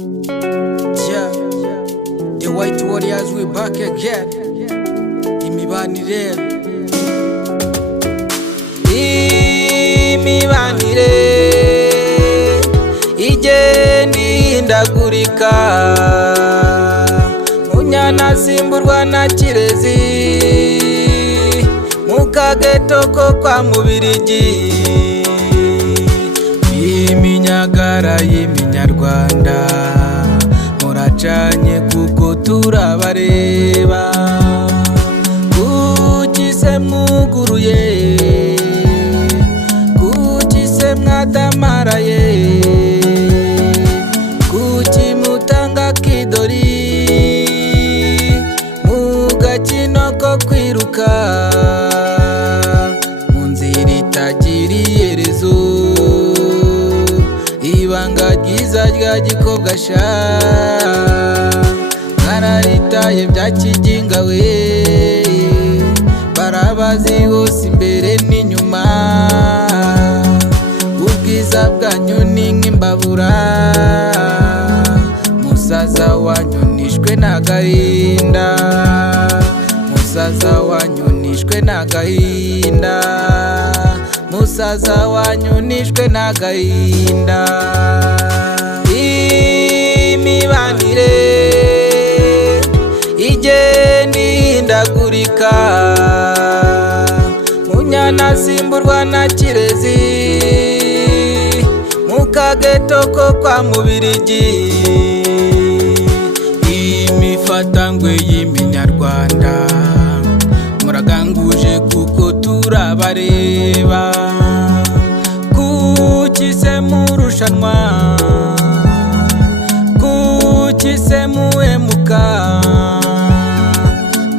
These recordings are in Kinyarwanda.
Yeah, the white warriors we back again. Imibanire igenda ihindagurika, munyana simburwa na kirezi, mukageto ko kwa Mubirigi. Iminyagara y'iminyarwanda muracanye kuko turabareba, kuki se mwuguruye, kuki se mwadamaraye, kuki mutanga kidori mu gakino ko kwiruka mu nzira itagira iherezo, ibanga ryiza rya gikobwa sha mwararitaye bya kijinga we, barabazi hose imbere n'inyuma, ubwiza bwanyu ni nk'imbabura, musaza wanyu nishwe n'agahinda, musaza wanyu nishwe n'agahinda, musaza wanyu nishwe n'agahinda. Imibanire igenda ihindagurika, munyana simburwa na kirezi, mukageto ko kwa Mubirigi. Imifatangwe y'iminyarwanda muraganguje kuko turabareba, kuki se murushanwa, kuki se muhemuka,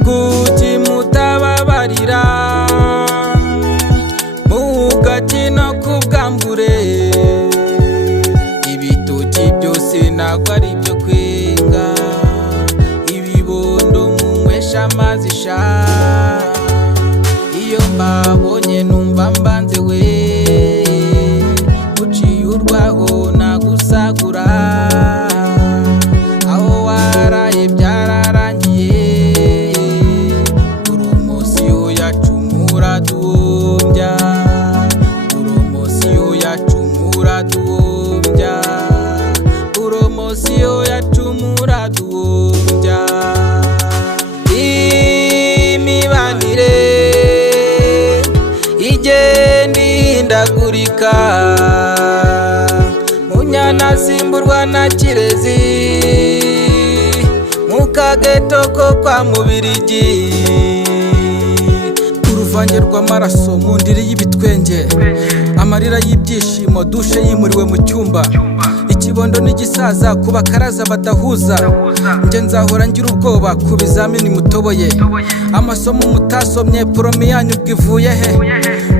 kuki mutababarira mu gakino k'ubwambure, ibitoki byose ntabwo ari byo kwenga, ibibondo munywesha amazi sha, iyo mbabonye numva mbanze we, uciye urwaho nagusagura, aho waraye byararangiye, poromosiyo yacu muraduhombya, poromosiyo yacu muraduhombya, poromosiyo yacu muraduhombya. Imibanire igenda ihindagurika, munyana simburwa na kirezi, mukageto ko kwa Mubirigi. Uruvange rw'amaraso mu ndiri y'ibitwenge, amarira y'ibyishimo, dushe yimuriwe mu cyumba, ikibondo n'igisaza ku bakaraza badahuza, nge nzahora ngira ubwoba ku bizamini mutoboye, amasomo mutasomye poromi yanyu bwivuye he,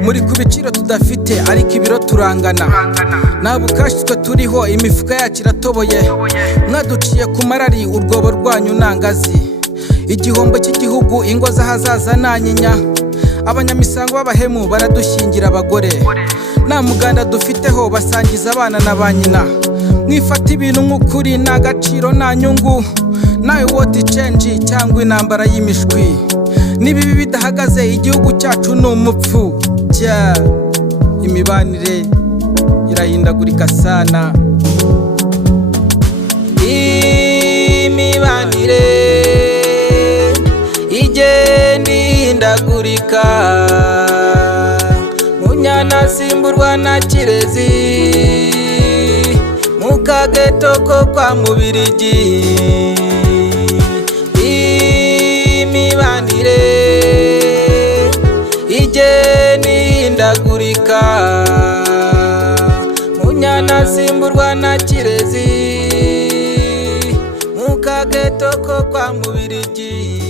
muri ku biciro tudafite ariko ibiro turangana, ntabwo kashi twe turiho imifuka yacu iratoboye, mwaduciye ku marari urwobo rwanyu nangazi, igihombo cy'igihugu ingo z'ahazaza nanyinya, abanyamisango b'abahemu baradushyingira abagore, nta muganda dufiteho basangiza abana na ba nyina, mwifata ibintu nk'ukuri nta gaciro nta nyungu, nawe woti cenji cyangwa intambara y'imishwi, n'ibibi bidahagaze igihugu cyacu ni umupfu. Jya imibanire irahindagurika sana, imibanire igenda ihindagurika, munyana simburwa na kirezi, mukageto ko kwa Mubirigi. Imibanire igenda ihindagurika, munyana simburwa na kirezi, mukageto ko kwa Mubirigi.